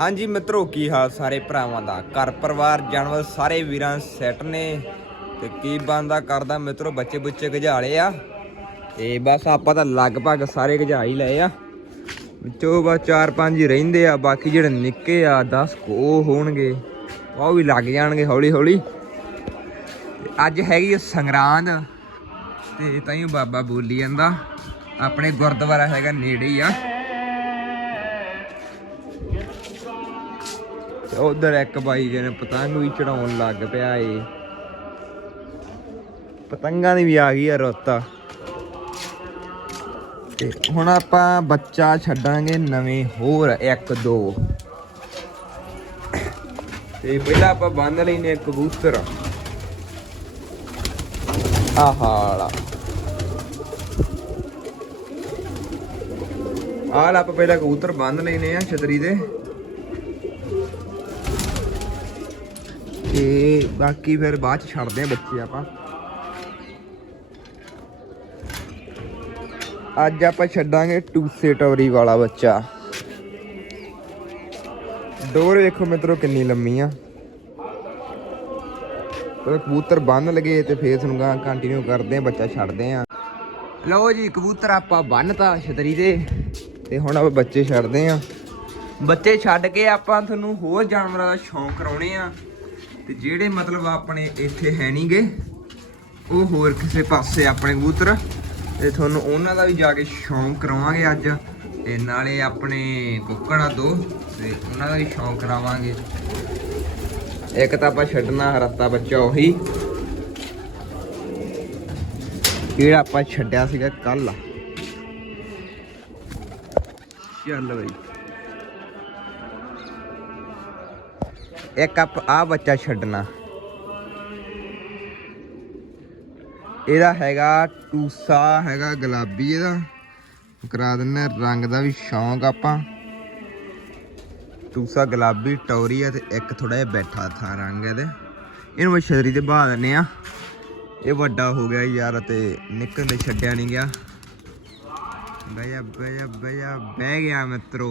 ਹਾਂਜੀ ਮਿੱਤਰੋ, ਕੀ ਹਾਲ ਸਾਰੇ ਭਰਾਵਾਂ ਦਾ? ਘਰ ਪਰਿਵਾਰ, ਜਾਨਵਰ ਸਾਰੇ ਵੀਰਾਂ ਸੈੱਟ ਨੇ। ਤੇ ਕੀ ਬੰਦਾ ਕਰਦਾ ਮਿੱਤਰੋ, ਬੱਚੇ ਬੁੱਚੇ ਗਝਾਲੇ ਆ। ਤੇ ਬਸ ਆਪਾਂ ਤਾਂ ਲਗਭਗ ਸਾਰੇ ਗਝਾ ਹੀ ਲਏ ਆ। ਵਿੱਚੋਂ ਬਸ ਚਾਰ ਪੰਜ ਹੀ ਰਹਿੰਦੇ ਆ, ਬਾਕੀ ਜਿਹੜੇ ਨਿੱਕੇ ਆ 10 ਕੋ ਹੋਣਗੇ। ਉਹ ਵੀ ਲੱਗ ਜਾਣਗੇ ਹੌਲੀ ਹੌਲੀ। ਅੱਜ ਹੈਗੀ ਆ ਸੰਗਰਾਂਦ, ਤੇ ਤਾਈਓ ਬਾਬਾ ਬੋਲੀ ਜਾਂਦਾ। ਆਪਣੇ ਗੁਰਦੁਆਰਾ ਹੈਗਾ ਨੇੜੇ ਹੀ ਆ। ਉਧਰ ਇੱਕ ਬਾਈ ਜੀ ਨੇ ਪਤੰਗ ਵੀ ਚੜਾਉਣ ਲੱਗ ਪਿਆ ਏ। ਪਤੰਗਾਂ ਦੀ ਵੀ ਆ ਗਈ ਆ ਰੁੱਤ। ਤੇ ਹੁਣ ਆਪਾਂ ਬੱਚਾ ਛੱਡਾਂਗੇ ਨਵੇਂ ਹੋਰ ਇੱਕ ਦੋ। ਤੇ ਪਹਿਲਾਂ ਆਪਾਂ ਬੰਨ ਲੈਨੇ ਕਬੂਤਰ। ਆਹਾ ਵਾਲਾ ਆਹ ਆਪਾਂ ਪਹਿਲਾਂ ਕਬੂਤਰ ਬੰਨ ਲੈਨੇ ਆ ਛਤਰੀ ਦੇ। ਤੇ ਬਾਕੀ ਫਿਰ ਬਾਅਦ ਚ ਛੱਡਦੇ ਆ ਬੱਚੇ ਆਪਾਂ। ਅੱਜ ਆਪਾਂ ਛੱਡਾਂਗੇ ਟੂਸੇ ਟੋਰੀ ਵਾਲਾ ਬੱਚਾ। ਡੋਰ ਵੇਖੋ ਮਿੱਤਰੋ ਕਿੰਨੀ ਲੰਮੀ ਆ। ਤੇ ਕਬੂਤਰ ਬੰਨ ਲਗੇ ਤੇ ਫੇਰ ਤੁਹਾਨੂੰ ਗਾਂ ਕੰਟੀਨਿਊ ਕਰਦੇ ਆ, ਬੱਚਾ ਛੱਡਦੇ ਆ। ਲਓ ਜੀ, ਕਬੂਤਰ ਆਪਾਂ ਬੰਨਤਾ ਛਤਰੀ ਦੇ ਤੇ ਹੁਣ ਆਪਾਂ ਬੱਚੇ ਛੱਡਦੇ ਆ। ਬੱਚੇ ਛੱਡ ਕੇ ਆਪਾਂ ਤੁਹਾਨੂੰ ਹੋਰ ਜਾਨਵਰਾਂ ਦਾ ਸ਼ੌਂਕ ਕਰਾਉਣੇ ਆ। ਤੇ ਜਿਹੜੇ ਮਤਲਬ ਆਪਣੇ ਇੱਥੇ ਹੈ ਨਹੀਂਗੇ, ਉਹ ਹੋਰ ਕਿਸੇ ਪਾਸੇ ਆਪਣੇ ਕਬੂਤਰ। ਤੇ ਤੁਹਾਨੂੰ ਉਹਨਾਂ ਦਾ ਵੀ ਜਾ ਕੇ ਸ਼ੌਂਕ ਕਰਾਵਾਂਗੇ ਅੱਜ। ਤੇ ਨਾਲੇ ਆਪਣੇ ਕੁੱਕੜਾ ਦੋ, ਤੇ ਉਹਨਾਂ ਦਾ ਵੀ ਸ਼ੌਂਕ ਕਰਾਵਾਂਗੇ। ਇੱਕ ਤਾਂ ਆਪਾਂ ਛੱਡਣਾ ਰੱਤਾ ਬੱਚਾ ਉਹੀ। ਜਿਹੜਾ ਆਪਾਂ ਛੱਡਿਆ ਸੀਗਾ ਕੱਲ ਚੱਲ ਬਈ। ਇੱਕ ਆਪ ਆ ਬੱਚਾ ਛੱਡਣਾ। ਇਹਦਾ ਹੈਗਾ ਟੂਸਾ, ਹੈਗਾ ਗੁਲਾਬੀ ਇਹਦਾ। ਕਰਾ ਦਿੰਨੇ ਰੰਗ ਦਾ ਵੀ ਸ਼ੌਂਕ ਆਪਾਂ। ਟੂਸਾ, ਗੁਲਾਬੀ, ਟੌਰੀ ਆ ਤੇ ਇੱਕ ਥੋੜਾ ਜਿਹਾ ਬੈਠਾ ਥਾ ਰੰਗ ਇਹਦੇ। ਇਹਨੂੰ ਮੈਂ ਛਤਰੀ ਤੇ ਬਹਾ ਦਿੰਨੇ ਆ ਇਹ ਵੱਡਾ ਹੋ ਗਿਆ ਯਾਰ ਤੇ ਨਿਕਲ ਦੇ ਛੱਡਿਆ ਨਹੀਂ ਗਿਆ। ਬਹਿ ਜਾ, ਬਹਿ ਬਹਿ ਬਹਿ ਗਿਆ ਮਿੱਤਰੋ।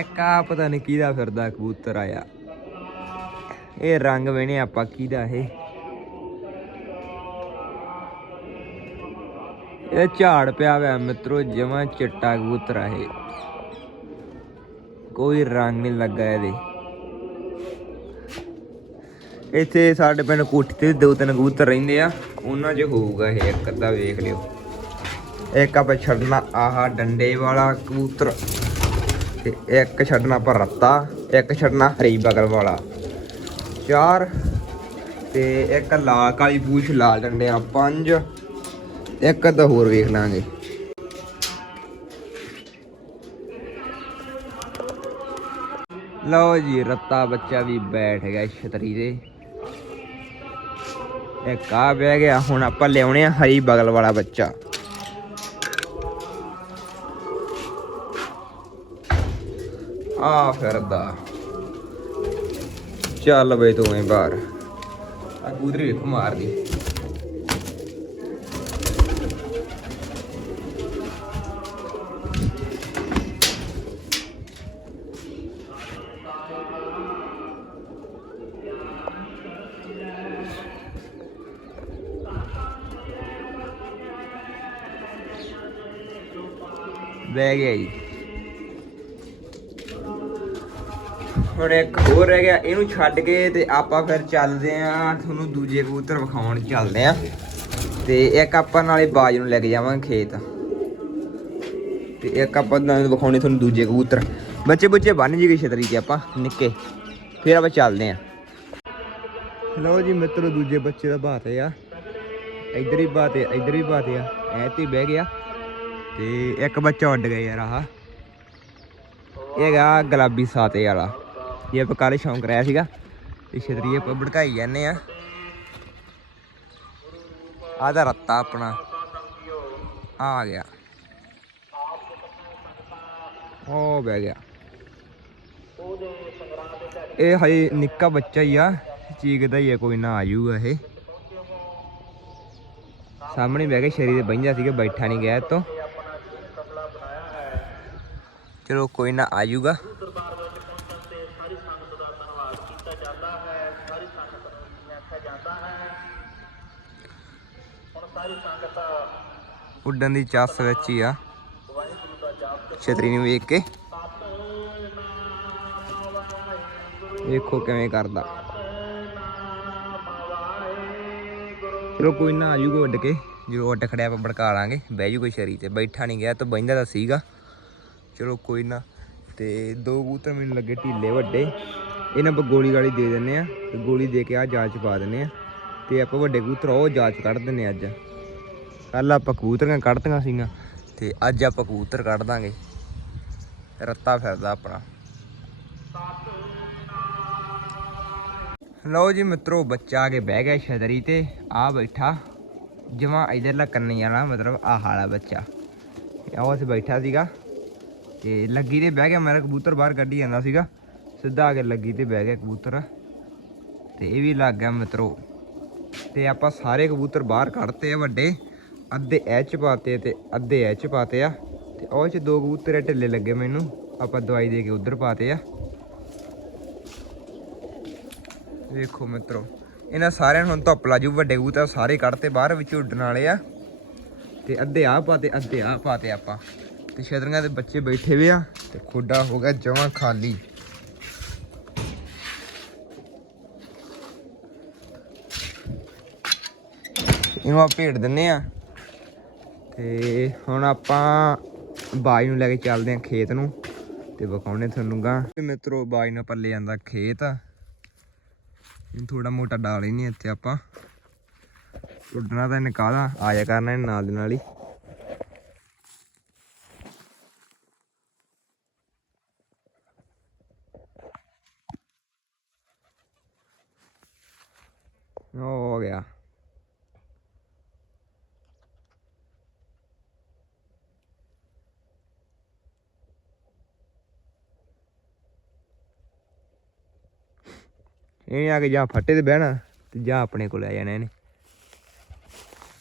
ਇੱਕ ਆ ਪਤਾ ਨਹੀਂ ਕਿਹਦਾ ਫਿਰਦਾ ਕਬੂਤਰ ਆਇਆ। ਇਹ ਰੰਗ ਵੇਣੇ ਆਪਾਂ ਕਿਹਦਾ ਇਹ। ਇਹ ਝਾੜ ਪਿਆ ਹੋਇਆ ਮਿੱਤਰੋ ਜਮਾਂ ਚਿੱਟਾ ਕਬੂਤਰ ਆ ਇਹ। ਕੋਈ ਰੰਗ ਨਹੀਂ ਲੱਗਾ ਇਹਦੇ। ਇੱਥੇ ਸਾਡੇ ਪਿੰਡ ਕੋਠੀ ਤੇ ਦੋ ਤਿੰਨ ਕਬੂਤਰ ਰਹਿੰਦੇ ਆ। ਉਹਨਾਂ 'ਚ ਹੋਊਗਾ ਇਹ ਇੱਕ, ਅੱਧਾ ਵੇਖ ਲਿਓ। ਇੱਕ ਆਪਾਂ ਛੱਡਣਾ, ਆਹਾ ਡੰਡੇ ਵਾਲਾ ਕਬੂਤਰ। ਤੇ ਇੱਕ ਛੱਡਣਾ ਆਪਾਂ ਰੱਤਾ, ਇੱਕ ਛੱਡਣਾ ਹਰੀ ਬਗਲ ਵਾਲਾ। ਚਾਰ ਤੇ ਇੱਕ ਲਾਲ ਕਾਲੀ ਪੂਛ ਲਾਲ ਡੰਡਿਆਂ ਪੰਜ। ਇੱਕ ਤਾਂ ਹੋਰ ਵੇਖ ਲਾਂਗੇ। ਲਓ ਜੀ, ਰੱਤਾ ਬੱਚਾ ਵੀ ਬੈਠ ਗਿਆ ਛਤਰੀ ਤੇ। ਇੱਕ ਆ ਬਹਿ ਗਿਆ, ਹੁਣ ਆਪਾਂ ਲਿਆਉਣੇ ਆ ਹਰੀ ਬਗਲ ਵਾਲਾ ਬੱਚਾ। ਆ ਫਿਰਦਾ। ਚੱਲ ਬਈ ਤੂੰ ਐ ਬਾਹਰ। ਆ ਕੂਦਰੀ ਵੇਖੋ ਮਾਰਦੀ ਹੁਣ ਇੱਕ ਹੋਰ ਰਹਿ ਗਿਆ, ਇਹਨੂੰ ਛੱਡ ਕੇ ਤੇ ਆਪਾਂ ਫਿਰ ਚੱਲਦੇ ਆਂ, ਤੁਹਾਨੂੰ ਦੂਜੇ ਕਬੂਤਰ ਵਿਖਾਉਣ ਚੱਲਦੇ ਆਂ। ਤੇ ਇੱਕ ਆਪਾਂ ਨਾਲੇ ਬਾਜ ਨੂੰ ਲੈ ਕੇ ਜਾਵਾਂਗੇ ਖੇਤ। ਤੇ ਇੱਕ ਆਪਾਂ ਨਾਲ ਵਿਖਾਉਣੇ ਤੁਹਾਨੂੰ ਦੂਜੇ ਕਬੂਤਰ। ਬੱਚੇ ਬੁੱਚੇ ਬੰਨ ਜੀ ਗਏ ਛਤਰੀ ਤੇ ਆਪਾਂ, ਨਿੱਕੇ। ਫਿਰ ਆਪਾਂ ਚੱਲਦੇ ਆਂ। ਲਓ ਜੀ ਮਿੱਤਰੋ, ਦੂਜੇ ਬੱਚੇ ਦਾ ਬਾਤ ਆ। ਇੱਧਰ ਹੀ ਬਾਤ ਆ ਇੱਧਰ ਹੀ ਬਾਤ ਆ। ਐ ਤੇ ਬਹਿ ਗਿਆ। ਤੇ ਇੱਕ ਬੱਚਾ ਉੱਡ ਗਿਆ ਯਾਰ ਆਹ। ਇਹ ਹੈਗਾ ਗੁਲਾਬੀ ਸਾਤੇ ਵਾਲਾ। ਇਹ ਆਪਾਂ ਕਾਲੇ ਸ਼ੌਂਕ ਰਿਹਾ ਸੀਗਾ। ਤੇ ਛਤਰੀ ਆਪਾਂ ਭੜਕਾਈ ਜਾਂਦੇ ਆ ਆਹ ਦਾ ਰੱਤਾ ਆਪਣਾ। ਆ ਗਿਆ। ਉਹ ਬਹਿ ਗਿਆ। ਇਹ ਹਜੇ ਨਿੱਕਾ ਬੱਚਾ ਹੀ ਆ। ਚੀਕਦਾ ਹੀ ਆ, ਕੋਈ ਨਾ ਆਜੂਗਾ ਇਹ। ਸਾਹਮਣੇ ਬਹਿ ਕੇ ਸ਼ਰੀਰ ਤੇ ਬਹਿੰਦਾ ਸੀਗਾ, ਬੈਠਾ ਨਹੀਂ ਗਿਆ ਤੋਂ ਚਲੋ ਕੋਈ ਨਾ ਆਜੂਗਾ। ਉੱਡਣ ਦੀ ਚਾਸ ਵਿੱਚ ਹੀ ਆ। ਛਤਰੀ ਨੂੰ ਵੇਖ ਕੇ। ਵੇਖੋ ਕਿਵੇਂ ਕਰਦਾ। ਚਲੋ ਕੋਈ ਨਾ ਆ ਜਾਊਗਾ ਉੱਡ ਕੇ। ਜਦੋਂ ਉੱਡ ਖੜਿਆ ਆਪਾਂ ਭੜਕਾ ਲਾਂਗੇ। ਬਹਿ ਜੂ ਕੋਈ ਸ਼ਰੀ ਤੇ। ਬੈਠਾ ਨਹੀਂ ਗਿਆ, ਤਾਂ ਬਹਿੰਦਾ ਤਾਂ ਸੀਗਾ। ਚਲੋ ਕੋਈ ਨਾ। ਤੇ ਦੋ ਕਬੂਤਰ ਮੈਨੂੰ ਲੱਗੇ ਢੀਲੇ ਵੱਡੇ। ਇਹਨਾਂ ਆਪਾਂ ਗੋਲੀ ਗਾਲੀ ਦੇ ਦਿੰਨੇ ਆ। ਤੇ ਗੋਲੀ ਦੇ ਕੇ ਆ ਜਾਲ ਪਾ ਦਿੰਨੇ ਆ। ਤੇ ਆਪਾਂ ਵੱਡੇ ਕਬੂਤਰ ਉਹ ਜਾਲ ਕੱਢ ਦਿੰਨੇ ਆ ਅੱਜ। ਕੱਲ ਆਪਾਂ ਕਬੂਤਰੀਆਂ ਕੱਢਤੀਆਂ ਸੀਗੀਆਂ ਤੇ ਅੱਜ ਆਪਾਂ ਕਬੂਤਰ ਕੱਢ ਦਾਂਗੇ। ਰੱਤਾ ਫਿਰਦਾ ਆਪਣਾ। ਲਓ ਜੀ ਮਿੱਤਰੋ, ਬੱਚਾ ਆ ਕੇ ਬਹਿ ਗਿਆ ਛਤਰੀ ਤੇ, ਆ ਬੈਠਾ। ਜਮਾ ਇਧਰਲਾ ਕੰਨੀ ਵਾਲਾ, ਮਤਲਬ ਆਹ ਵਾਲਾ ਬੱਚਾ। ਇਹ ਉਹ ਉੱਥੇ ਬੈਠਾ ਸੀਗਾ ਤੇ ਲੱਗੀ ਤੇ ਬਹਿ ਗਿਆ ਮੇਰਾ ਕਬੂਤਰ ਬਾਹਰ ਕੱਢੀ ਜਾਂਦਾ ਸੀਗਾ। ਸਿੱਧਾ ਆ ਕੇ ਲੱਗੀ ਤੇ ਬਹਿ ਗਿਆ ਕਬੂਤਰ। ਤੇ ਇਹ ਵੀ ਲੱਗ ਗਿਆ ਮਿੱਤਰੋ। ਤੇ ਆਪਾਂ ਸਾਰੇ ਕਬੂਤਰ ਬਾਹਰ ਕੱਢਤੇ ਆ ਵੱਡੇ। ਅੱਧੇ ਐ ਚ ਪਾਤੇ ਤੇ ਅੱਧੇ ਐ ਚ ਪਾਤੇ ਆ। ਤੇ ਉਹ ਚ ਦੋ ਕਬੂਤਰ ਢਿੱਲੇ ਲੱਗੇ ਮੈਨੂੰ। ਆਪਾਂ ਦਵਾਈ ਦੇ ਕੇ ਉਧਰ ਪਾਤੇ ਆ। ਵੇਖੋ ਮਿੱਤਰੋ, ਇਹਨਾਂ ਸਾਰਿਆਂ ਨੂੰ ਹੁਣ ਧੁੱਪ ਲਾਜੂ, ਵੱਡੇ ਕਬੂਤਰ ਸਾਰੇ ਕੱਢਤੇ, ਬਾਹਰ ਵਿੱਚ ਉੱਡਣ ਵਾਲੇ ਆ। ਤੇ ਅੱਧੇ ਆ ਪਾਤੇ, ਅੱਧੇ ਆ ਪਾਤੇ ਆਪਾਂ। ਤੇ ਛਤਰੀਆਂ ਦੇ ਬੱਚੇ ਬੈਠੇ ਵੇ ਆ, ਤੇ ਖੋਡਾ ਹੋ ਗਿਆ ਜਮਾਂ ਖਾਲੀ। ਇਹਨੂੰ ਆ ਭੇੜ ਦਿੰਨੇ ਆ। ਤੇ ਹੁਣ ਆਪਾਂ ਬਾਈ ਨੂੰ ਲੈ ਕੇ ਚੱਲਦੇ ਆ ਖੇਤ ਨੂੰ ਤੇ ਵਿਖਾਉਣੇ ਤੁਹਾਨੂੰ ਗਾ। ਤੇ ਮਿੱਤਰੋ, ਬਾਈ ਨੂੰ ਪੱਲੇ ਜਾਂਦਾ ਖੇਤ। ਇਹਨੂੰ ਥੋੜਾ ਮੋਟਾ ਡਾਲ ਹੀ ਨਹੀਂ ਇੱਥੇ ਆਪਾਂ। ਉੱਡਣਾ ਤਾਂ ਨਿਕਾਲਾ ਆਇਆ ਕਰਨਾ ਇਹਨੇ ਨਾਲ ਦੇ ਨਾਲ ਹੀ। ਹੋ ਗਿਆ। ਇਹ ਆ ਕੇ ਜਾਂ ਫੱਟੇ ਤੇ ਬਹਿਣਾ ਤੇ ਜਾਂ ਆਪਣੇ ਕੋਲ ਆ ਜਾਣਾ ਇਹਨੇ।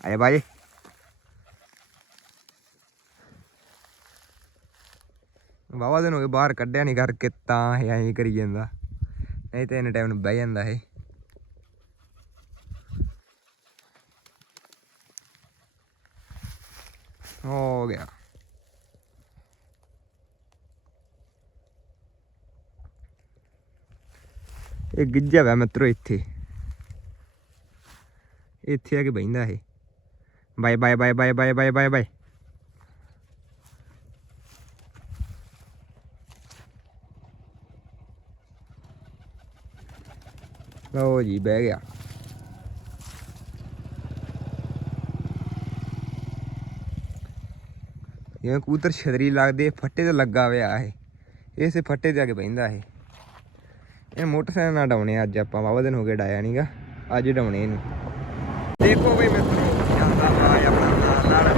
ਆਏ ਬਾਜੀ। ਵਾਵਾ ਦਿਨ ਹੋ ਗਏ, ਬਾਹਰ ਕੱਢਿਆ ਨਹੀਂ ਕਰਕੇ ਤਾਂ ਇਹ ਐਂ ਕਰੀ ਜਾਂਦਾ। ਨਹੀਂ ਤੇ ਇਹਨੇ ਟਾਈਮ ਨੂੰ ਬਹਿ ਜਾਂਦਾ ਇਹ। ਹੋ ਗਿਆ। ਇਹ ਗਿੱਜਾ ਵਾ ਮਿੱਤਰੋ ਇੱਥੇ। ਇੱਥੇ ਆ ਕੇ ਬਹਿੰਦਾ ਇਹ। Bye bye bye bye bye bye bye bye. ਲਓ ਜੀ, ਬਹਿ ਗਿਆ। ਇਹ ਕਬੂਤਰ ਛਤਰੀ ਲੱਗਦੇ, ਫੱਟੇ ਤੇ ਲੱਗਾ ਹੋਇਆ ਇਹ। ਇਸੇ ਫੱਟੇ ਤੇ ਆ ਕੇ ਬਹਿੰਦਾ ਇਹ। ਇਹ ਮੋਟਰਸਾਈਕਲ ਨਾਲ ਡਾਉਣੇ ਅੱਜ ਆਪਾਂ ਵਾਵਾ ਦਿਨ ਹੋ ਗਏ ਡਾਇਆ ਨਹੀਂਗਾ ਅੱਜ ਡਾਉਣੇ ਇਹਨੂੰ। ਦੇਖੋ ਬਈ ਮਿੱਤਰੋ ਜਾਂਦਾ ਆ ਆਪਣਾ ਨਾਲ ਨਾਲ।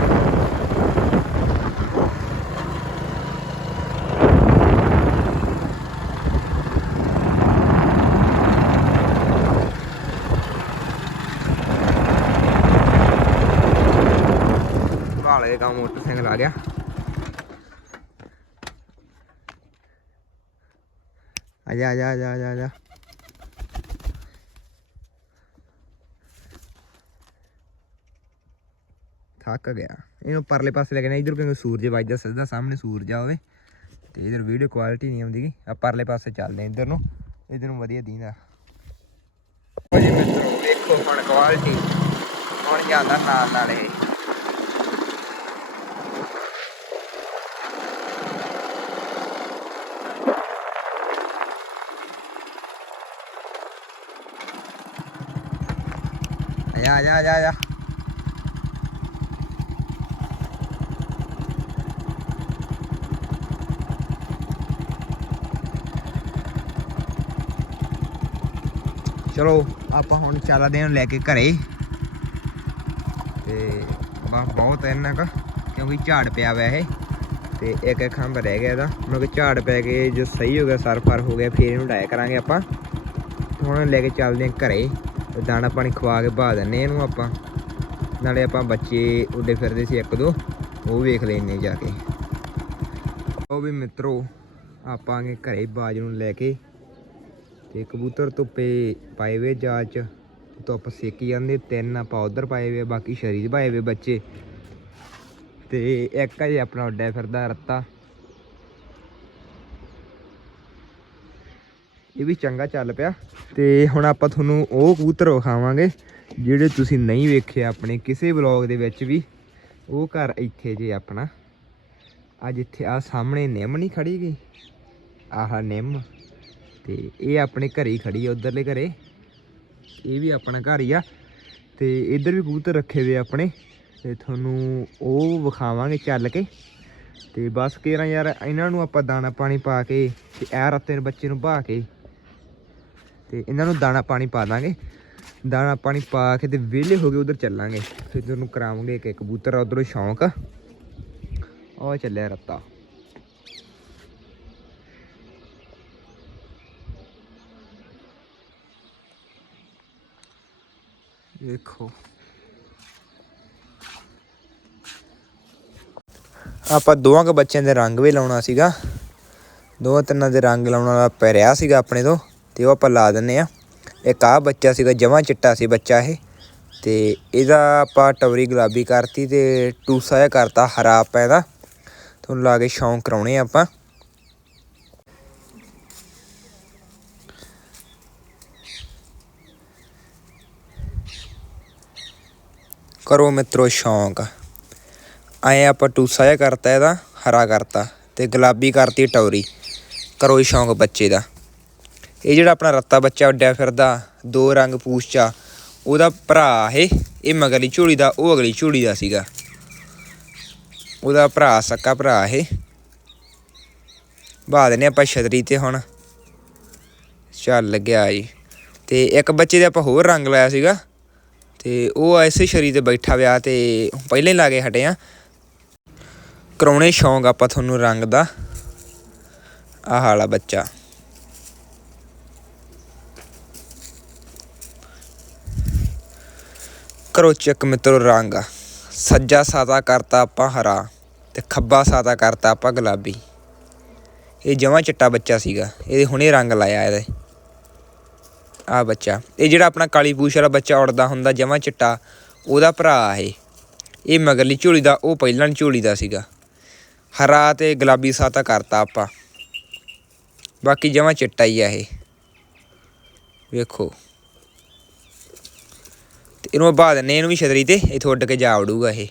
ਵਾਲੇ ਦਾ ਮੋਟਰਸਾਈਕਲ ਆ ਗਿਆ। ਆਜਾ ਆਜਾ ਆਜਾ ਆਜਾ ਆਜਾ ਥੱਕ ਗਿਆ। ਇਹਨੂੰ ਪਰਲੇ ਪਾਸੇ ਲੈ ਕੇ ਨਾ ਇਧਰ ਕਿਉਂਕਿ ਸੂਰਜ ਵੱਜਦਾ, ਸਿੱਧਾ ਸਾਹਮਣੇ ਸੂਰਜ ਆ ਹੋਵੇ ਤੇ ਇਧਰ ਵੀਡੀਓ ਕੁਆਲਿਟੀ ਨਹੀਂ ਆਉਂਦੀ ਗੀ। ਆ ਪਰਲੇ ਪਾਸੇ ਚੱਲਦੇ ਇਧਰ ਨੂੰ। ਇਧਰ ਨੂੰ ਵਧੀਆ ਦੀਂਦਾ। ਜੀ ਮਿੱਤਰੋ, ਦੇਖੋ ਹੁਣ ਕੁਆਲਿਟੀ ਹੁਣ ਜਾਂਦਾ ਨਾਲ ਨਾਲ ਇਹ। ਆਜਾ ਆਜਾ ਜਾ ਆਜਾ ਚਲੋ, ਆਪਾਂ ਹੁਣ ਚੱਲਦੇ ਹਾਂ ਲੈ ਕੇ ਘਰੇ। ਤੇ ਬਸ ਬਹੁਤ ਇੰਨਾ ਕੁ, ਕਿਉਂਕਿ ਝਾੜ ਪਿਆ ਵੈ ਇਹ। ਤੇ ਇੱਕ ਇੱਕ ਖੰਭ ਰਹਿ ਗਿਆ ਇਹਦਾ। ਮਤਲਬ ਕਿ ਝਾੜ ਪੈ ਕੇ ਜੋ ਸਹੀ ਹੋ ਗਿਆ, ਸਰਫਰ ਹੋ ਗਿਆ, ਫੇਰ ਇਹਨੂੰ ਡਾਇਆ ਕਰਾਂਗੇ ਆਪਾਂ। ਹੁਣ ਲੈ ਕੇ ਚੱਲਦੇ ਹਾਂ ਘਰੇ। ਤੇ ਦਾਣਾ ਪਾਣੀ ਖਵਾ ਕੇ ਬਹਾ ਦਿੰਨੇ ਇਹਨੂੰ ਆਪਾਂ। ਨਾਲੇ ਆਪਾਂ ਬੱਚੇ ਉੱਡੇ ਫਿਰਦੇ ਸੀ ਇੱਕ ਦੋ, ਉਹ ਵੇਖ ਲੈਨੇ ਜਾ ਕੇ। ਉਹ ਵੀ ਮਿੱਤਰੋ, ਆਪਾਂ ਆਗੇ ਘਰੇ ਬਾਜ ਨੂੰ ਲੈ ਕੇ ਤੇ ਕਬੂਤਰ ਧੁੱਪੇ ਪਾਏ ਵੇ ਜਾਲ ਧੁੱਪ ਸੇਕੀ ਜਾਂਦੇ, ਤਿੰਨ ਆਪਾਂ ਉਧਰ ਪਾਏ ਵੇ ਬਾਕੀ ਸ਼ਰੀਰ ਪਾਏ ਵੇ ਬੱਚੇ। ਤੇ ਇੱਕ ਅਜੇ ਆਪਣਾ ਉੱਡਿਆ ਫਿਰਦਾ ਰੱਤਾ। ਇਹ ਵੀ ਚੰਗਾ ਚੱਲ ਪਿਆ। ਤੇ ਹੁਣ ਆਪਾਂ ਤੁਹਾਨੂੰ ਉਹ ਕਬੂਤਰ ਵਿਖਾਵਾਂਗੇ, ਜਿਹੜੇ ਤੁਸੀਂ ਨਹੀਂ ਵੇਖੇ ਆਪਣੇ ਕਿਸੇ ਵਲੌਗ ਦੇ ਵਿੱਚ ਵੀ। ਉਹ ਘਰ ਇੱਥੇ ਜੇ ਆਪਣਾ। ਆ ਜਿੱਥੇ ਆ ਸਾਹਮਣੇ ਨਿੰਮ ਨਹੀਂ ਖੜੀ ਗਈ? ਆਹ ਨਿੰਮ। ਤੇ ਇਹ ਆਪਣੇ ਘਰੇ ਹੀ ਖੜੀ ਆ ਉਧਰਲੇ ਘਰੇ। ਇਹ ਵੀ ਆਪਣਾ ਘਰ ਹੀ ਆ। ਤੇ ਇੱਧਰ ਵੀ ਕਬੂਤਰ ਰੱਖੇ ਵੇ ਆਪਣੇ। ਤੇ ਤੁਹਾਨੂੰ ਉਹ ਵਿਖਾਵਾਂਗੇ ਚੱਲ ਕੇ। ਤੇ ਬਸ ਕੇਰਾਂ ਯਾਰ, ਇਹਨਾਂ ਨੂੰ ਆਪਾਂ ਦਾਣਾ ਪਾਣੀ ਪਾ ਕੇ ਤੇ ਐ ਰੱਤੇ ਦੇ ਬੱਚੇ ਨੂੰ ਬਹਾ ਕੇ ਤੇ ਇਹਨਾਂ ਨੂੰ ਦਾਣਾ ਪਾਣੀ ਪਾ ਦਾਂਗੇ। ਦਾਣਾ ਪਾਣੀ ਪਾ ਕੇ ਤੇ ਵਿਹਲੇ ਹੋ ਕੇ ਉਧਰ ਚੱਲਾਂਗੇ। ਫਿਰ ਤੁਹਾਨੂੰ ਕਰਾਵਾਂਗੇ ਇੱਕ ਇੱਕ ਕਬੂਤਰ ਆ ਉਧਰੋਂ ਸ਼ੌਂਕ ਉਹ ਚੱਲਿਆ ਰੱਤਾ। ਦੇਖੋ। ਆਪਾਂ ਦੋਵਾਂ ਕ ਬੱਚਿਆਂ ਦੇ ਰੰਗ ਵੀ ਲਾਉਣਾ ਸੀਗਾ। ਦੋਵਾਂ ਤਿੰਨਾਂ ਦੇ ਰੰਗ ਲਾਉਣ ਵਾਲਾ ਪੈ ਰਿਹਾ ਸੀਗਾ ਆਪਣੇ ਤੋਂ। ਤੇ ਉਹ ਆਪਾਂ ਲਾ ਦਿੰਨੇ ਆ ਇੱਕ ਆ ਬੱਚਾ ਸੀਗਾ, ਜਮਾਂ ਚਿੱਟਾ ਸੀ ਬੱਚਾ ਇਹ। ਤੇ ਇਹਦਾ ਆਪਾਂ ਟਵਰੀ ਗੁਲਾਬੀ ਕਰਤੀ ਤੇ ਟੂਸਾ ਜਿਹਾ ਕਰਤਾ, ਹਰਾ ਆਪਾਂ ਇਹਦਾ। ਤੁਹਾਨੂੰ ਲਾ ਕੇ ਸ਼ੌਂਕ ਕਰਾਉਣੇ ਆਪਾਂ। ਕਰੋ ਮਿੱਤਰੋ ਸ਼ੌਂਕ। ਆਏ ਆਪਾਂ ਟੂਸਾ ਜਿਹਾ ਕਰਤਾ ਇਹਦਾ, ਹਰਾ ਕਰਤਾ ਤੇ ਗੁਲਾਬੀ ਕਰਤੀ ਟੌਰੀ ਕਰੋ ਸ਼ੌਂਕ ਬੱਚੇ ਦਾ। ਇਹ ਜਿਹੜਾ ਆਪਣਾ ਰੱਤਾ ਬੱਚਾ, ਉੱਡਿਆ ਫਿਰਦਾ, ਦੋ ਰੰਗ ਪੂਛ ਚਾ ਉਹਦਾ ਭਰਾ ਇਹ ਇਹ ਮਗਲੀ ਝੋਲੀ ਦਾ, ਉਹ ਅਗਲੀ ਝੋਲੀ ਦਾ ਸੀਗਾ। ਉਹਦਾ ਭਰਾ, ਸੱਕਾ ਭਰਾ ਇਹ। ਬਾਦ ਨੇ ਆਪਾਂ ਛਤਰੀ ਤੇ ਹੁਣ ਚੱਲ ਲੱਗਿਆ ਜੀ। ਤੇ ਇੱਕ ਬੱਚੇ ਦੇ ਆਪਾਂ ਹੋਰ ਰੰਗ ਲਾਇਆ ਸੀਗਾ। ਤੇ ਉਹ ਐਸੇ ਸ਼ਰੀ ਤੇ ਬੈਠਾ ਵਿਆ ਤੇ ਪਹਿਲਾਂ ਹੀ ਲਾ ਕੇ ਹਟੇ ਆ। ਕਰਾਉਣੇ ਸ਼ੌਂਕ ਆਪਾਂ ਤੁਹਾਨੂੰ ਰੰਗ ਦਾ। ਆਹ ਵਾਲਾ ਬੱਚਾ। ਕਰੋ ਚੱਕ ਮਿੱਤਰੋ ਰੰਗ। ਸੱਜਾ ਸਾਦਾ ਕਰਤਾ ਆਪਾਂ ਹਰਾ ਤੇ ਖੱਬਾ ਸਾਦਾ ਕਰਤਾ ਆਪਾਂ ਗੁਲਾਬੀ। ਇਹ ਜਮਾਂ ਚਿੱਟਾ ਬੱਚਾ ਸੀਗਾ। ਇਹਦੇ ਹੁਣੇ ਰੰਗ ਲਾਇਆ ਇਹਦੇ। ਆ ਬੱਚਾ। ਇਹ ਜਿਹੜਾ ਆਪਣਾ ਕਾਲੀ ਪੂਛ ਵਾਲਾ ਬੱਚਾ ਉੜਦਾ ਹੁੰਦਾ ਜਮਾਂ ਚਿੱਟਾ, ਉਹਦਾ ਭਰਾ ਇਹ। ਇਹ ਮਗਰਲੀ ਝੋਲੀ ਦਾ, ਉਹ ਪਹਿਲਾਂ ਝੋਲੀ ਦਾ ਸੀਗਾ। ਹਰਾ ਤੇ ਗੁਲਾਬੀ ਸਾਤਾ ਕਰਤਾ ਆਪਾਂ। ਬਾਕੀ ਜਮਾਂ ਚਿੱਟਾ ਹੀ ਆ ਇਹ। ਵੇਖੋ। ਇਹਨੂੰ ਬਾ ਦਿੰਨੇ ਇਹਨੂੰ ਵੀ ਛਤਰੀ ਤੇ, ਇੱਥੋਂ ਉੱਡ ਕੇ ਜਾ ਵੜੂਗਾ ਇਹ।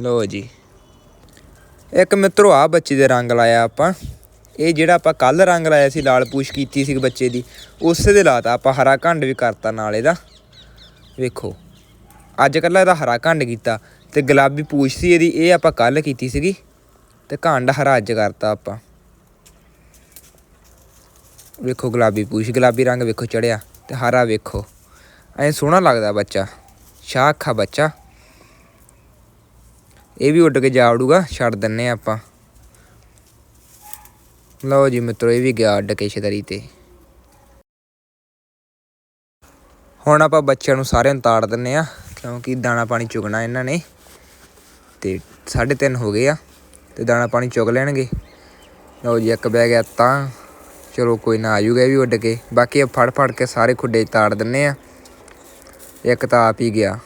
ਲੋ ਜੀ। ਇੱਕ ਮਿੱਤਰੋ ਆ ਬੱਚੇ ਦੇ ਰੰਗ ਲਾਇਆ ਆਪਾਂ। ਇਹ ਜਿਹੜਾ ਆਪਾਂ ਕੱਲ ਰੰਗ ਲਾਇਆ ਸੀ, ਲਾਲ ਪੂਛ ਕੀਤੀ ਸੀ ਬੱਚੇ ਦੀ, ਉਸੇ ਦੇ ਲਾਤਾ। ਆਪਾਂ ਹਰਾ ਘੰਡ ਵੀ ਕਰਤਾ ਨਾਲ ਇਹਦਾ। ਵੇਖੋ। ਅੱਜ ਕੱਲਾ ਇਹਦਾ ਹਰਾ ਘੰਡ ਕੀਤਾ ਤੇ ਗੁਲਾਬੀ ਪੂਛ ਸੀ ਇਹਦੀ, ਇਹ ਆਪਾਂ ਕੱਲ ਕੀਤੀ ਸੀਗੀ ਤੇ ਘੰਡ ਹਰਾ ਅੱਜ ਕਰਤਾ ਆਪਾਂ। ਵੇਖੋ ਗੁਲਾਬੀ ਪੂਛ, ਗੁਲਾਬੀ ਰੰਗ ਵੇਖੋ ਚੜਿਆ। ਤੇ ਹਰਾ ਵੇਖੋ। ਐ ਸੋਹਣਾ ਲੱਗਦਾ ਬੱਚਾ। ਸ਼ਾਹ ਅੱਖਾ ਬੱਚਾ। ਇਹ ਵੀ ਉੱਡ ਕੇ ਜਾ ਵੜੂਗਾ ਛੱਡ ਦਿੰਨੇ ਆ ਆਪਾਂ। ਲਓ ਜੀ ਮਿੱਤਰੋ, ਇਹ ਵੀ ਗਿਆ ਉੱਡ ਕੇ ਛਤਰੀ ਤੇ। ਹੁਣ ਆਪਾਂ ਬੱਚਿਆਂ ਨੂੰ ਸਾਰਿਆਂ ਨੂੰ ਤਾੜ ਦਿੰਨੇ ਆ, ਕਿਉਂਕਿ ਦਾਣਾ ਪਾਣੀ ਚੁਗਣਾ ਇਹਨਾਂ ਨੇ। ਤੇ 3:30 ਹੋ ਗਏ ਆ, ਤੇ ਦਾਣਾ ਪਾਣੀ ਚੁਗ ਲੈਣਗੇ। ਲਓ ਜੀ, ਇੱਕ ਬਹਿ ਗਿਆ ਤਾਂ। ਚਲੋ ਕੋਈ ਨਾ ਆਜੂਗਾ ਇਹ ਵੀ ਉੱਡ ਕੇ। ਬਾਕੀ ਇਹ ਫੜ ਫੜ ਕੇ ਸਾਰੇ ਖੁੱਡੇ 'ਚ ਤਾੜ ਦਿੰਨੇ ਆ। ਇੱਕ ਤਾਂ ਆਪ ਹੀ ਗਿਆ।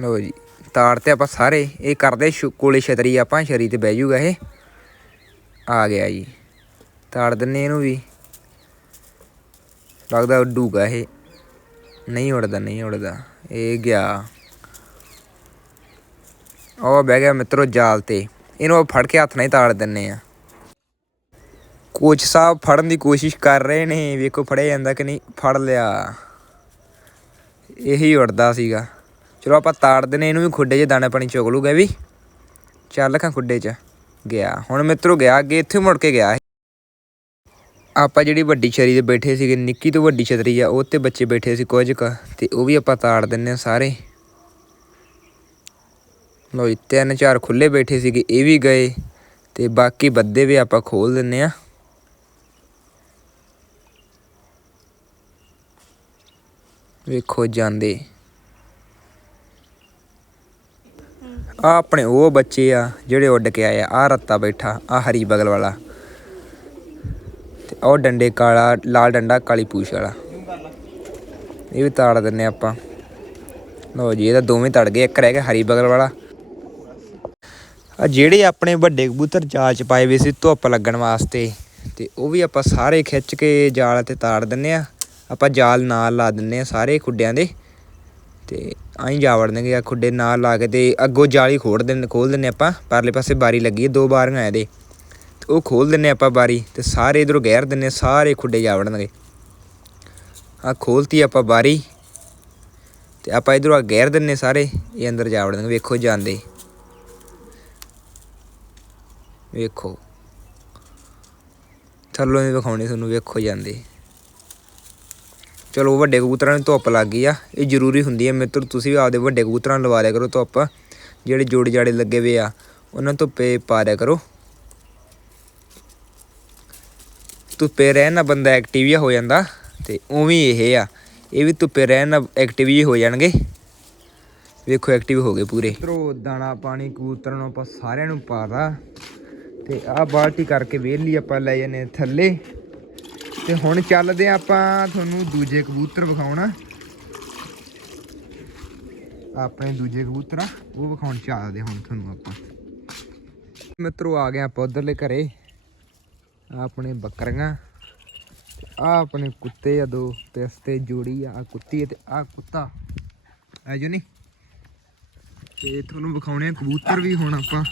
ਲਓ ਜੀ ਤਾੜ ਤੇ ਆਪਾਂ ਸਾਰੇ। ਇਹ ਕਰਦੇ ਸ਼ੁ- ਕੋਲੇ ਛਤਰੀ ਆਪਾਂ ਸ਼ਰੀ ਤੇ ਬਹਿ ਜੂਗਾ ਇਹ। ਆ ਗਿਆ ਜੀ। ਤਾੜ ਦਿੰਨੇ ਇਹਨੂੰ ਵੀ। ਲੱਗਦਾ ਉੱਡੂਗਾ ਇਹ। ਨਹੀਂ ਉੜਦਾ ਨਹੀਂ ਉੜਦਾ ਇਹ ਗਿਆ। ਉਹ ਬਹਿ ਗਿਆ ਮਿੱਤਰੋ ਜਾਲ ਤੇ। ਇਹਨੂੰ ਫੜ ਕੇ ਹੱਥ ਨਾਲ ਹੀ ਤਾੜ ਦਿੰਨੇ ਆ। ਕੋਚ ਸਾਹਿਬ ਫੜਨ ਦੀ ਕੋਸ਼ਿਸ਼ ਕਰ ਰਹੇ ਨੇ, ਵੇਖੋ ਫੜਿਆ ਜਾਂਦਾ ਕਿ ਨਹੀਂ, ਫੜ ਲਿਆ। ਇਹੀ ਉੜਦਾ ਸੀਗਾ। ਚਲੋ ਆਪਾਂ ਤਾੜ ਦਿੰਨੇ ਇਹਨੂੰ ਵੀ ਖੁੱਡੇ 'ਚ ਦਾਣਾ ਪਾਣੀ ਚੁਗ ਲੂਗਾ ਵੀ। ਚੱਲ ਖਾਂ ਖੁੱਡੇ 'ਚ ਗਿਆ। ਹੁਣ ਮਿੱਤਰੋ ਗਿਆ, ਅੱਗੇ ਇੱਥੇ ਮੁੜ ਕੇ ਗਿਆ ਆਪਾਂ ਜਿਹੜੀ ਵੱਡੀ ਛਤਰੀ ਤੇ ਬੈਠੇ ਸੀਗੇ, ਨਿੱਕੀ ਤੋਂ ਵੱਡੀ ਛਤਰੀ ਆ, ਉਹ ਤੇ ਬੱਚੇ ਬੈਠੇ ਸੀ ਕੁਝ ਕੁ, ਤੇ ਉਹ ਵੀ ਆਪਾਂ ਤਾੜ ਦਿੰਨੇ ਆ ਸਾਰੇ। ਲੋ ਜੀ, ਤਿੰਨ ਚਾਰ ਖੁੱਲੇ ਬੈਠੇ ਸੀਗੇ, ਇਹ ਵੀ ਗਏ ਤੇ ਬਾਕੀ ਬੱਦੇ ਵੀ ਆਪਾਂ ਖੋਲ ਦਿੰਨੇ ਆ ਵੇਖੋ ਜਾਂਦੇ। ਆ ਆਪਣੇ ਉਹ ਬੱਚੇ ਆ, ਜਿਹੜੇ ਉੱਡ ਕੇ ਆਏ ਆ, ਆਹ ਰੱਤਾ ਬੈਠਾ ਆ ਹਰੀ ਬਗਲ ਵਾਲਾ। ਤੇ ਉਹ ਡੰਡੇ ਕਾਲਾ, ਲਾਲ ਡੰਡਾ, ਕਾਲੀ ਪੂਛ ਵਾਲਾ। ਇਹ ਵੀ ਤਾੜ ਦਿੰਨੇ ਆਪਾਂ। ਲਓ ਜੀ, ਇਹ ਤਾਂ ਦੋਵੇਂ ਤੜ ਗਏ, ਇੱਕ ਰਹਿ ਗਿਆ ਹਰੀ ਬਗਲ ਵਾਲਾ। ਆ ਜਿਹੜੇ ਆਪਣੇ ਵੱਡੇ ਕਬੂਤਰ ਜਾਲ ਚ ਪਾਏ ਵੇ ਸੀ ਧੁੱਪ ਲੱਗਣ ਵਾਸਤੇ, ਤੇ ਉਹ ਵੀ ਆਪਾਂ ਸਾਰੇ ਖਿੱਚ ਕੇ ਜਾਲ ਤੇ ਤਾੜ ਦਿੰਨੇ ਆ। ਆਪਾਂ ਜਾਲ ਨਾਲ ਲਾ ਦਿੰਨੇ ਆ ਸਾਰੇ ਖੁੱਡਿਆਂ ਦੇ, ਤੇ ਆਈ ਜਾ ਵੜਨਗੇ ਆ ਖੁੱਡੇ ਨਾਲ ਲਾ ਕੇ ਤੇ ਅੱਗੋਂ ਜਾਲੀ ਖੋੜ ਦਿੰਨੇ ਖੋਲ ਦਿੰਨੇ ਆਪਾਂ, ਪਰਲੇ ਪਾਸੇ ਬਾਰੀ ਲੱਗੀ ਹੈ ਦੋ ਬਾਰੀਆਂ ਇਹਦੇ। ਤੇ ਉਹ ਖੋਲ ਦਿੰਨੇ ਆਪਾਂ ਬਾਰੀ ਤੇ ਸਾਰੇ ਇਧਰੋਂ ਗਹਿਰ ਦਿੰਨੇ ਸਾਰੇ ਖੁੱਡੇ ਜਾ ਵੜਨਗੇ। ਆ ਖੋਲਤੀ ਆਪਾਂ ਬਾਰੀ ਤੇ ਆਪਾਂ ਇਧਰੋਂ ਆ ਗਹਿਰ ਦਿੰਨੇ ਸਾਰੇ, ਇਹ ਅੰਦਰ ਜਾ ਵੜਨਗੇ, ਵੇਖੋ ਜਾਂਦੇ। ਵੇਖੋ। ਥੱਲੋਂ ਹੀ ਵਿਖਾਉਣੇ ਤੁਹਾਨੂੰ ਵੇਖੋ ਜਾਂਦੇ। ਚਲੋ ਵੱਡੇ ਕਬੂਤਰਾਂ ਨੂੰ ਧੁੱਪ ਲੱਗ ਗਈ ਆ। ਇਹ ਜ਼ਰੂਰੀ ਹੁੰਦੀ ਹੈ ਮਿੱਤਰ, ਤੁਸੀਂ ਵੀ ਆਪਦੇ ਵੱਡੇ ਕਬੂਤਰਾਂ ਨੂੰ ਲਵਾ ਲਿਆ ਕਰੋ ਧੁੱਪ। ਜਿਹੜੇ ਜੋੜੇ ਜਾੜੇ ਲੱਗੇ ਵੇ ਆ, ਉਹਨਾਂ ਨੂੰ ਧੁੱਪੇ ਪਾ ਦਿਆ ਕਰੋ। ਧੁੱਪੇ ਰਹਿਣ ਨਾਲ ਬੰਦਾ ਐਕਟਿਵ ਹੀ ਹੋ ਜਾਂਦਾ ਤੇ ਉਵੇਂ ਇਹ ਆ। ਇਹ ਵੀ ਧੁੱਪੇ ਰਹਿਣ ਨਾਲ ਐਕਟਿਵ ਹੀ ਹੋ ਜਾਣਗੇ। ਵੇਖੋ ਐਕਟਿਵ ਹੋ ਗਏ ਪੂਰੇ। ਤਰੋ ਦਾਣਾ ਪਾਣੀ ਕਬੂਤਰਾਂ ਨੂੰ ਆਪਾਂ ਸਾਰਿਆਂ ਨੂੰ ਪਾਦਾ ਤੇ ਆਹ ਬਾਲਟੀ ਕਰਕੇ ਵੇਲੀ ਆਪਾਂ, ਲੈ ਜਾਂਦੇ ਹਾਂ ਥੱਲੇ। ਤੇ ਹੁਣ ਚੱਲਦੇ ਹਾਂ ਆਪਾਂ ਤੁਹਾਨੂੰ ਦੂਜੇ ਕਬੂਤਰ ਵਿਖਾਉਣਾ। ਆਪਣੇ ਦੂਜੇ ਕਬੂਤਰ ਉਹ ਵਿਖਾਉਣ ਚੱਲਦੇ ਹੁਣ ਤੁਹਾਨੂੰ ਆਪਾਂ। ਮਿੱਤਰੋ, ਆ ਗਏ ਆਪਾਂ ਉਧਰਲੇ ਘਰੇ। ਆਪਣੇ ਬੱਕਰੀਆਂ ਆ ਆਪਣੇ ਕੁੱਤੇ ਆ ਦੋ ਪਿਸਤੇ ਜੋੜੀ ਆ, ਆਹ ਕੁੱਤੀ ਹੈ ਤੇ ਆ ਕੁੱਤਾ। ਆਜੋ ਨਹੀਂ ਤੇ ਤੁਹਾਨੂੰ ਵਿਖਾਉਣੇ ਆ ਕਬੂਤਰ ਵੀ ਹੁਣ ਆਪਾਂ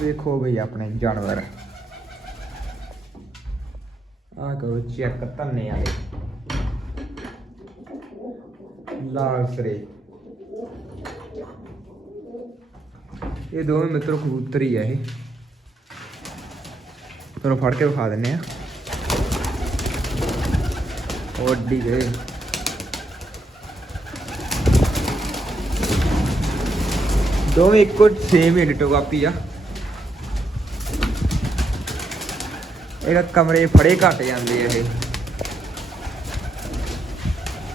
ਵੇਖੋ ਬਈ ਆਪਣੇ ਜਾਨਵਰ। ਆ ਕਰੋ ਚੈੱਕ ਧੰਨੇ ਵਾਲੇ ਲਾਲ ਸਰੇ। ਇਹ ਦੋਵੇਂ ਮਿੱਤਰ ਕਬੂਤਰ ਹੀ ਆ ਇਹ। ਤੁਹਾਨੂੰ ਫੜ ਕੇ ਵਿਖਾ ਦਿੰਨੇ ਆ ਓਡੀ ਗਏ ਦੋਵੇਂ ਇੱਕੋ ਸੇਮ ਹੀ ਡਿਟੋ ਕਾਪੀ ਆ। ਇਹਦਾ ਕਮਰੇ ਫੜੇ ਘਟ ਜਾਂਦੇ ਆ ਇਹ।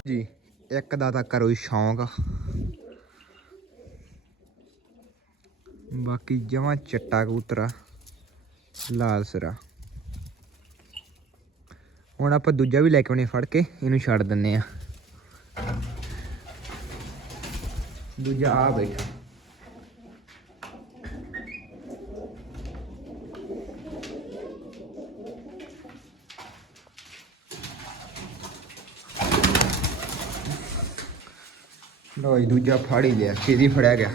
ਜੀ, ਇੱਕ ਦਾ ਤਾਂ ਕਰੋ ਹੀ ਸ਼ੌਂਕ। ਬਾਕੀ ਜਮਾਂ ਚਿੱਟਾ ਕਬੂਤਰਾ, ਲਾਲ ਸਿਰਾ। ਹੁਣ ਆਪਾਂ ਦੂਜਾ ਵੀ ਲੈ ਕੇ ਆਉਣੇ ਫੜ ਕੇ, ਇਹਨੂੰ ਛੱਡ ਦਿੰਨੇ ਆ। ਦੂਜਾ ਆ ਬੈਠਾ। ਲੋ ਦੂਜਾ ਫੜ ਹੀ ਲਿਆ ਛੇਤੀ ਫੜਿਆ ਗਿਆ?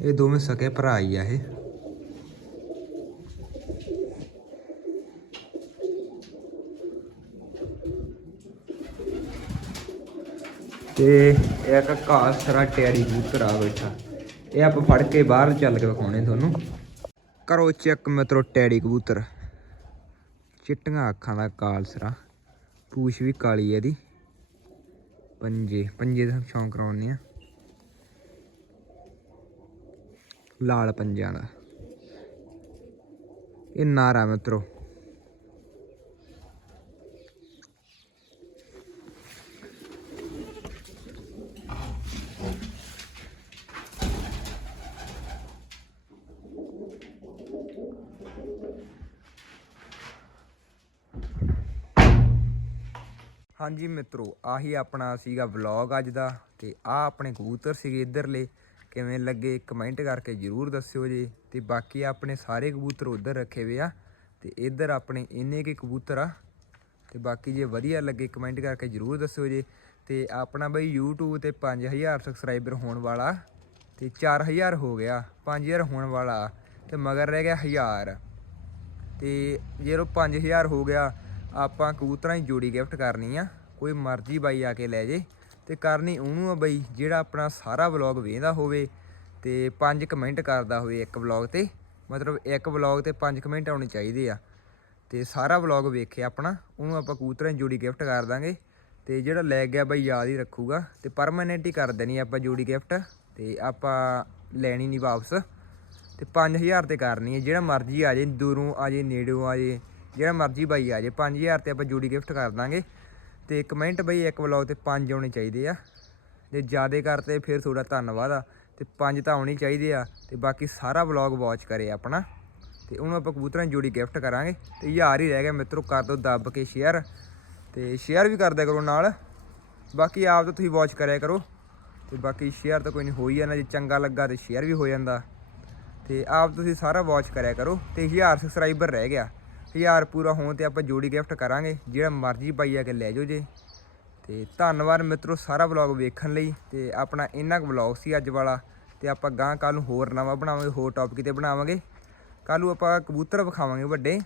ਇਹ ਦੋਵੇਂ ਸਕੇ ਭਰਾ ਹੀ ਆ ਇਹ। ਤੇ ਇੱਕ ਕਾਸਰਾ ਟੈਡੀ ਕਬੂਤਰ ਆ ਬੈਠਾ। ਇਹ ਆਪਾਂ ਫੜ ਕੇ ਬਾਹਰ ਚੱਲ ਕੇ ਵਿਖਾਉਣੇ ਤੁਹਾਨੂੰ। ਕਰੋ ਚੈੱਕ ਮਿੱਤਰੋ ਟੈਡੀ ਕਬੂਤਰ। ਚਿੱਟੀਆਂ ਅੱਖਾਂ ਦਾ ਕਾਲਸਰਾ ਪੂਛ ਵੀ ਕਾਲੀ ਹੈ ਇਹਦੀ। ਪੰਜੇ ਪੰਜੇ ਦਾ ਸ਼ੌਂਕ ਕਰਾਉਣੇ ਆ ਲਾਲ ਪੰਜਾਂ ਦਾ। ਇਹ ਨਾਰਾ ਮਿੱਤਰੋ। ਹਾਂਜੀ ਮਿੱਤਰੋ, ਆਹੀ ਆਪਣਾ ਸੀਗਾ ਵਲੌਗ ਅੱਜ ਦਾ ਤੇ ਆ ਆਪਣੇ ਕਬੂਤਰ ਸੀਗੇ ਇਧਰਲੇ। ਕਿਵੇਂ ਲੱਗੇ ਕਮੈਂਟ ਕਰਕੇ ਜਰੂਰ ਦੱਸਿਓ ਜੀ। ਤੇ ਬਾਕੀ ਆਪਣੇ ਸਾਰੇ ਕਬੂਤਰ ਉਧਰ ਰੱਖੇ ਹੋਏ ਆ ਤੇ ਇਧਰ ਆਪਣੇ ਇੰਨੇ ਕੇ ਕਬੂਤਰ ਆ। ਤੇ ਬਾਕੀ ਜੇ ਵਧੀਆ ਲੱਗੇ ਕਮੈਂਟ ਕਰਕੇ ਜਰੂਰ ਦੱਸਿਓ ਜੀ। ਤੇ ਆਪਣਾ ਬਈ YouTube ਤੇ 5000 ਸਬਸਕ੍ਰਾਈਬਰ ਹੋਣ ਵਾਲਾ ਤੇ 4000 ਹੋ ਗਿਆ 5000 ਹੋਣ ਵਾਲਾ ਤੇ ਮਗਰ ਰਹਿ ਗਿਆ 1000 ਤੇ ਜਦੋਂ 5000 ਹੋ ਗਿਆ ਆਪਾਂ ਕਬੂਤਰਾਂ ਦੀ ਜੋੜੀ ਗਿਫਟ ਕਰਨੀ ਆ। ਕੋਈ ਮਰਜ਼ੀ ਬਾਈ ਆ ਕੇ ਲੈ ਜੇ। ਤੇ ਕਰਨੀ ਉਹਨੂੰ ਆ ਬਈ, ਜਿਹੜਾ ਆਪਣਾ ਸਾਰਾ ਵਲੌਗ ਵੇਖਦਾ ਹੋਵੇ ਤੇ ਪੰਜ ਕਮੈਂਟ ਕਰਦਾ ਹੋਵੇ ਇੱਕ ਵਲੌਗ ਤੇ। ਮਤਲਬ ਇੱਕ ਵਲੌਗ ਤੇ ਪੰਜ ਕਮੈਂਟ ਆਉਣੇ ਚਾਹੀਦੇ ਆ। ਤੇ ਸਾਰਾ ਵਲੌਗ ਵੇਖੇ ਆਪਣਾ, ਉਹਨੂੰ ਆਪਾਂ ਕਬੂਤਰਾਂ ਦੀ ਜੋੜੀ ਗਿਫਟ ਕਰ ਦਾਂਗੇ। ਤੇ ਜਿਹੜਾ ਲੈ ਗਿਆ ਬਈ ਯਾਦ ਹੀ ਰੱਖੂਗਾ। ਤੇ ਪਰਮਾਨੈਂਟ ਹੀ ਕਰ ਦੇਣੀ ਆਪਾਂ ਜੋੜੀ ਗਿਫਟ। ਤੇ ਆਪਾਂ ਲੈਣੀ ਨਹੀਂ ਵਾਪਸ। ਤੇ 5000 ਤੇ ਕਰਨੀ ਹੈ ਜਿਹੜਾ ਮਰਜ਼ੀ ਆ ਜੇ, ਦੂਰੋਂ ਆ ਜੇ, ਨੇੜੋਂ ਆ ਜੇ। ਜਿਹੜਾ ਮਰਜ਼ੀ ਬਾਈ ਆ ਜੇ 5000 ਤੇ ਆਪਾਂ ਜੋੜੀ ਗਿਫਟ ਕਰ ਦਾਂਗੇ। ਤੇ ਕਮੈਂਟ ਬਈ, ਇੱਕ ਵਲੌਗ ਤੇ 5 ਆਉਣੇ ਚਾਹੀਦੇ ਆ। ਜੇ ਜ਼ਿਆਦੇ ਕਰਤੇ ਫਿਰ ਤੁਹਾਡਾ ਧੰਨਵਾਦ ਆ। ਤੇ 5 ਤਾਂ ਆਉਣੇ ਚਾਹੀਦੇ ਆ। ਤੇ ਬਾਕੀ ਸਾਰਾ ਵਲੌਗ ਵਾਚ ਕਰੇ ਆਪਣਾ। ਤੇ ਉਹਨੂੰ ਆਪਾਂ ਕਬੂਤਰਾਂ ਦੀ ਜੋੜੀ ਗਿਫਟ ਕਰਾਂਗੇ। ਤੇ ਯਾਰ ਹੀ ਰਹਿ ਗਿਆ ਮਿੱਤਰੋ, ਕਰ ਦਿਓ ਦੱਬ ਕੇ ਸ਼ੇਅਰ ਤੇ ਸ਼ੇਅਰ ਵੀ ਕਰ ਕਰੋ ਨਾਲ। ਬਾਕੀ ਆਪ ਤਾਂ ਤੁਸੀਂ ਵਾਚ ਕਰਿਆ ਕਰੋ। ਤੇ ਬਾਕੀ ਸ਼ੇਅਰ ਤਾਂ ਕੋਈ ਨਹੀਂ ਹੋਈ ਜਾਂਦਾ। ਜੇ ਚੰਗਾ ਲੱਗਾ ਤੇ ਸ਼ੇਅਰ ਵੀ ਹੋ ਜਾਂਦਾ। ਤੇ ਆਪ ਤੁਸੀਂ ਸਾਰਾ ਵਾਚ ਕਰਿਆ ਕਰੋ। ਤੇ 1000 ਸਬਸਕ੍ਰਾਈਬਰ ਰਹਿ ਗਿਆ। 1000 ਪੂਰਾ ਹੋਣ ਤੇ ਆਪਾਂ ਜੋੜੀ ਗਿਫਟ ਕਰਾਂਗੇ, ਜਿਹੜਾ ਮਰਜ਼ੀ ਪਾਈ ਆ ਕੇ ਲੈ ਜਾਓ ਜੇ। ਤੇ ਧੰਨਵਾਦ ਮਿੱਤਰੋ ਸਾਰਾ ਵਲੌਗ ਵੇਖਣ ਲਈ, ਤੇ ਆਪਣਾ ਇੰਨਾ ਕੁ ਵਲੌਗ ਸੀ ਅੱਜ ਵਾਲਾ, ਤੇ ਆਪਾਂ ਗਾਂ ਕੱਲ ਨੂੰ ਹੋਰ ਨਵਾਂ ਬਣਾਵਾਂਗੇ, ਹੋਰ ਟੌਪਿਕ ਤੇ ਬਣਾਵਾਂਗੇ। ਕੱਲ ਨੂੰ ਆਪਾਂ ਕਬੂਤਰ ਵਿਖਾਵਾਂਗੇ ਵੱਡੇ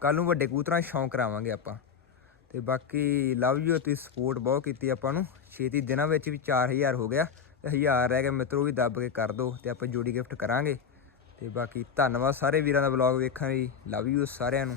ਕੱਲ ਨੂੰ ਵੱਡੇ ਕਬੂਤਰਾਂ ਸ਼ੌਂਕ ਕਰਾਵਾਂਗੇ ਆਪਾਂ। ਤੇ ਬਾਕੀ ਲਵ ਯੂ ਤੁਸੀਂ ਸਪੋਰਟ ਬਹੁਤ ਕੀਤੀ ਆਪਾਂ ਨੂੰ। ਛੇਤੀ ਦਿਨਾਂ ਵਿੱਚ ਵੀ 4000 ਹੋ ਗਿਆ, ਤੇ 1000 ਰਹਿ ਗਿਆ ਮਿੱਤਰੋ ਵੀ ਦੱਬ ਕੇ ਕਰ ਦਿਓ ਤੇ ਆਪਾਂ ਜੋੜੀ ਗਿਫਟ ਕਰਾਂਗੇ। ਤੇ ਬਾਕੀ ਧੰਨਵਾਦ ਸਾਰੇ ਵੀਰਾਂ ਦਾ ਵਲੌਗ ਵੇਖਣ ਲਈ। ਲਵ ਯੂ ਸਾਰਿਆਂ ਨੂੰ।